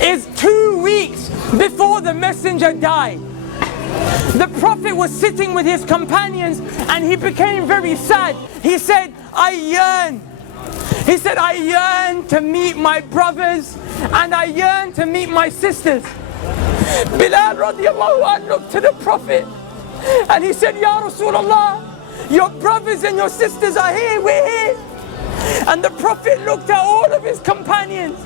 is 2 weeks before the messenger died. The Prophet was sitting with his companions and he became very sad. He said, I yearn to meet my brothers and I yearn to meet my sisters. Bilal radiallahu anh looked to the Prophet and he said, Ya Rasulullah, your brothers and your sisters are here, we're here. And the Prophet looked at all of his companions.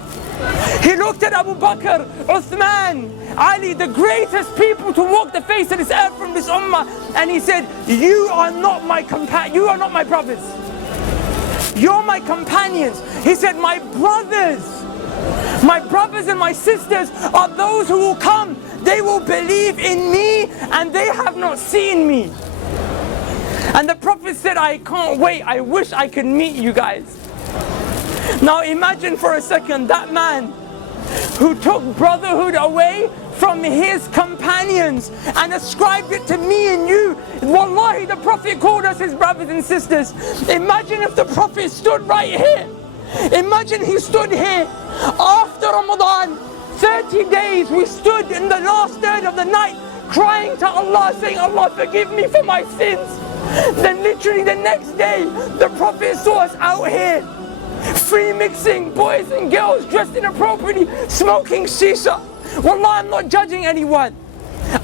He looked at Abu Bakr, Uthman, Ali, the greatest people to walk the face of this earth from this ummah, and he said, you are not my brothers. You're my companions. He said, my brothers and my sisters are those who will come. They will believe in me and they have not seen me. And the Prophet said, I can't wait. I wish I could meet you guys. Now imagine for a second that man who took brotherhood away from his companions and ascribed it to me and you. Wallahi, the Prophet called us his brothers and sisters. Imagine if the Prophet stood right here. Imagine he stood here after Ramadan. 30 days we stood in the last third of the night crying to Allah, saying, Allah forgive me for my sins. Then literally the next day the Prophet saw us out here free mixing, boys and girls dressed inappropriately, smoking shisha. Wallah, I'm not judging anyone.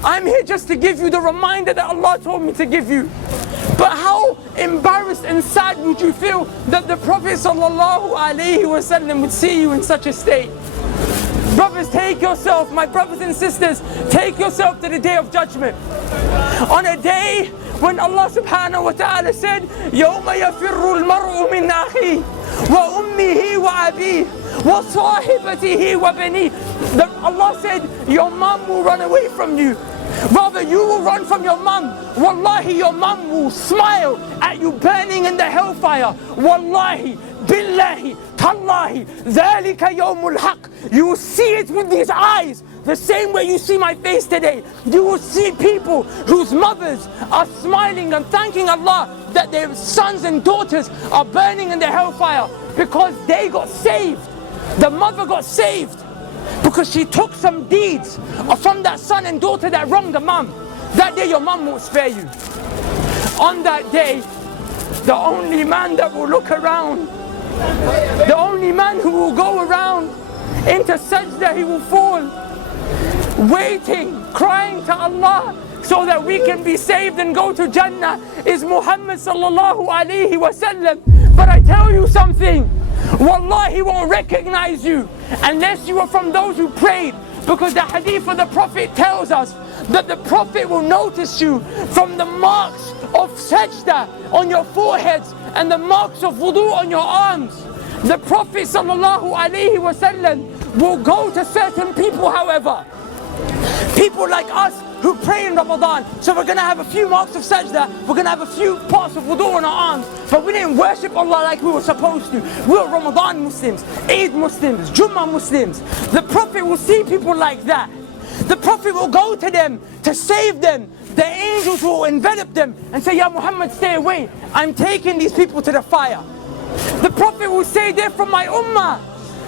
I'm here just to give you the reminder that Allah told me to give you. But how embarrassed and sad would you feel that the Prophet sallallahu alaihi wasallam would see you in such a state? Brothers, take yourself, my brothers and sisters, take yourself to the day of judgment. On a day when Allah subhanahu wa ta'ala said, يَوْمَ يَفِرُّ الْمَرْءُ مِنْ أَخِيهِ وَأُمِّهِ وَأَبِيهِ وَصَاحِبَتِهِ وَبَنِيهِ. Allah said, your mum will run away from you. Rather, you will run from your mum. Wallahi, your mum will smile at you burning in the hellfire. Wallahi, billahi, tallahi, dhalika yawmul haq. You will see it with these eyes. The same way you see my face today. You will see people whose mothers are smiling and thanking Allah that their sons and daughters are burning in the hellfire because they got saved. The mother got saved because she took some deeds from that son and daughter that wronged the mum. That day your mum won't spare you. On that day, the only man that will look around, the only man who will go around into sajda, he will fall, waiting, crying to Allah so that we can be saved and go to Jannah, is Muhammad sallallahu alaihi wasallam. But I tell you something, Wallahi, he won't recognize you unless you are from those who prayed, because the hadith of the Prophet tells us that the Prophet will notice you from the marks of sajda on your foreheads and the marks of wudu on your arms. The Prophet sallallahu alaihi wasallam will go to certain people, however, people like us who pray in Ramadan. So we're going to have a few marks of sajda, we're going to have a few parts of wudu on our arms, but we didn't worship Allah like we were supposed to. We were Ramadan Muslims, Eid Muslims, Jummah Muslims. The Prophet will see people like that. The Prophet will go to them to save them. The angels will envelop them and say, Ya Muhammad, stay away. I'm taking these people to the fire. The Prophet will say, they're from my ummah.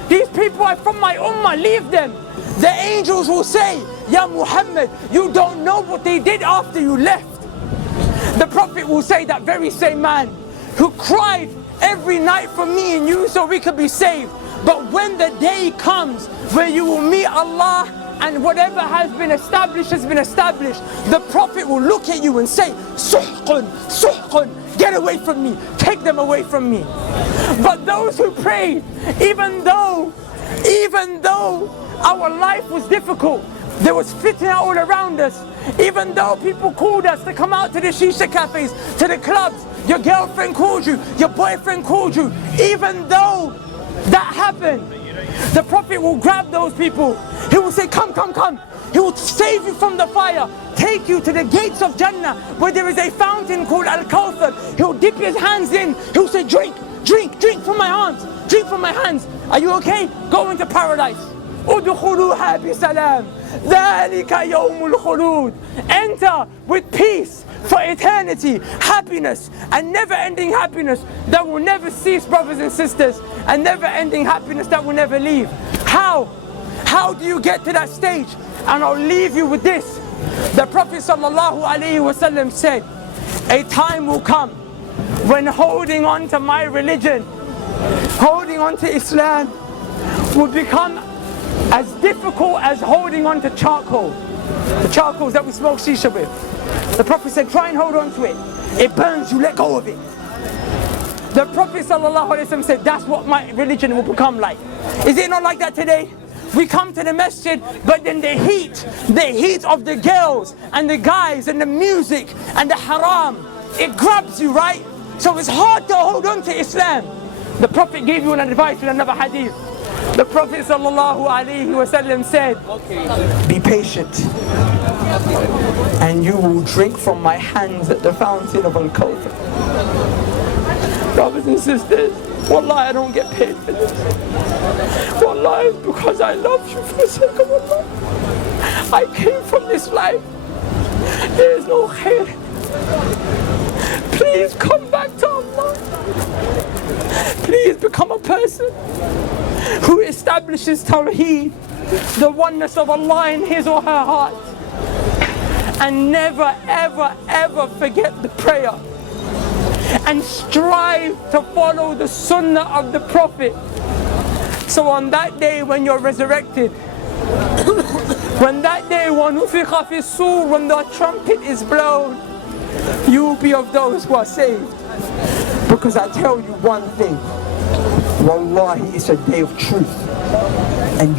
These people are from my ummah, leave them. The angels will say, Ya Muhammad, you don't know what they did after you left. The Prophet will say, that very same man who cried every night for me and you so we could be saved. But when the day comes where you will meet Allah and whatever has been established has been established, the Prophet will look at you and say, Suhqun, Suhqun, get away from me, take them away from me. But those who prayed, even though our life was difficult, there was fitna all around us, even though people called us to come out to the shisha cafes, to the clubs, your girlfriend called you, your boyfriend called you, even though that happened, the Prophet will grab those people. He will say, come, come, come. He will save you from the fire, take you to the gates of Jannah where there is a fountain called Al-Kawthar. He will dip his hands in. He will say, drink, drink, drink from my arms, drink from my hands. Are you okay? Go into paradise. Udkhuluha bisalam. Dhalika yawmul khulud. Enter with peace for eternity, happiness, and never-ending happiness that will never cease, brothers and sisters, and never-ending happiness that will never leave. How? How do you get to that stage? And I'll leave you with this. The Prophet ﷺ said, a time will come when holding on to my religion, holding on to Islam, will become as difficult as holding on to charcoal. The charcoals that we smoke shisha with. The Prophet said, try and hold on to it. It burns you, let go of it. The Prophet ﷺ said, that's what my religion will become like. Is it not like that today? We come to the masjid, but then the heat of the girls and the guys and the music and the haram, it grabs you, right? So it's hard to hold on to Islam. The Prophet gave you an advice in another hadith. The Prophet ﷺ said, be patient, and you will drink from my hands at the fountain of Al-Kawthar. Brothers and sisters, wallahi, I don't get paid for this. Wallahi, it's because I love you for the sake of Allah. I came from this life. There is no khair. Please come back to Allah. Please become a person who establishes Tawheed, the oneness of Allah in his or her heart. And never, ever, ever forget the prayer. And strive to follow the sunnah of the Prophet. So on that day when you're resurrected, when that day when the trumpet is blown, you will be of those who are saved. Because I tell you one thing, wallahi, it's a day of truth, and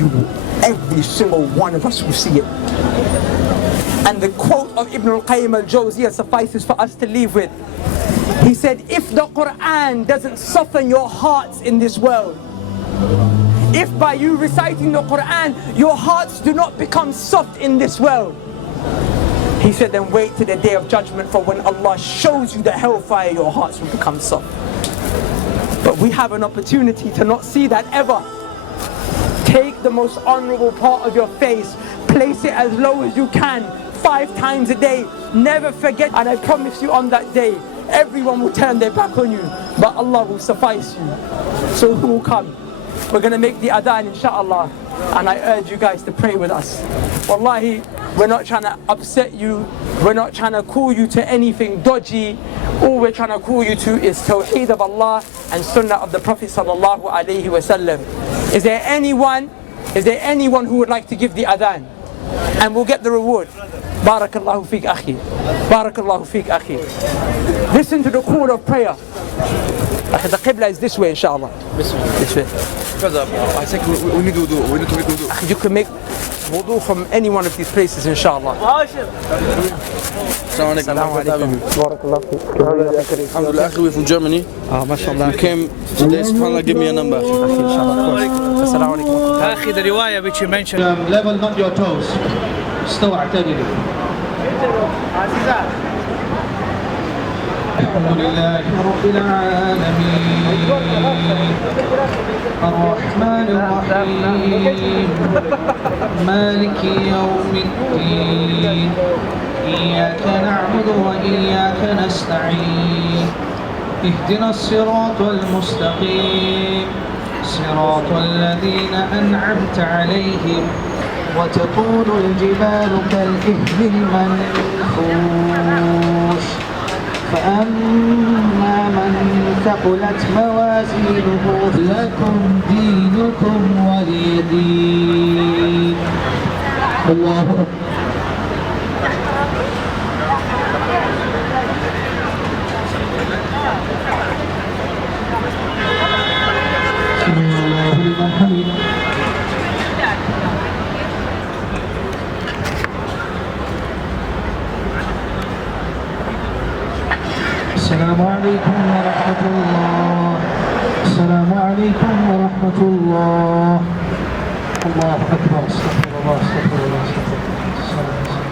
every single one of us will see it. And the quote of Ibn al-Qayyim al-Jawziyah suffices for us to leave with. He said, if the Quran doesn't soften your hearts in this world, if by you reciting the Quran your hearts do not become soft in this world, he said, then wait till the day of judgment, for when Allah shows you the hellfire, your hearts will become soft. But we have an opportunity to not see that ever. Take the most honorable part of your face, place it as low as you can, 5 times a day. Never forget, and I promise you on that day, everyone will turn their back on you, but Allah will suffice you. So who will come? We're going to make the adhan, inshallah, and I urge you guys to pray with us. Wallahi, we're not trying to upset you, we're not trying to call you to anything dodgy. All we're trying to call you to is Tawheed of Allah and Sunnah of the Prophet sallallahu alaihi wasallam. Is there anyone who would like to give the adhan? And we'll get the reward. Barakallahu feek akhi. Barakallahu feek akhi. Listen to the call of prayer. The Qibla is this way, inshallah. This way. I think we need to do. We need to make wudu. You can make wudu from any one of these places, inshallah. Assalamu alaikum. Alhamdulillah, we're from Germany. MashaAllah. We came today, subhanAllah, give me a number. Assalamu alaikum. أخي the riwayah which you mentioned. Level not your toes. استوى اعتدلوا. الحمد لله رب العالمين الرحمن الرحيم مالك يوم الدين إياك نعبد وإياك نستعين اهدنا الصراط المستقيم صراط الذين أنعمت عليهم وتكون الجبال كالإهل المنفوش فأما من ثقلت موازينه لكم دينكم ولي دين. الله أكبر. سمع الله لمن حمده. السلام عليكم ورحمة الله. السلام عليكم ورحمة الله. الله أكبر. استغفر الله استغفر الله استغفر الله.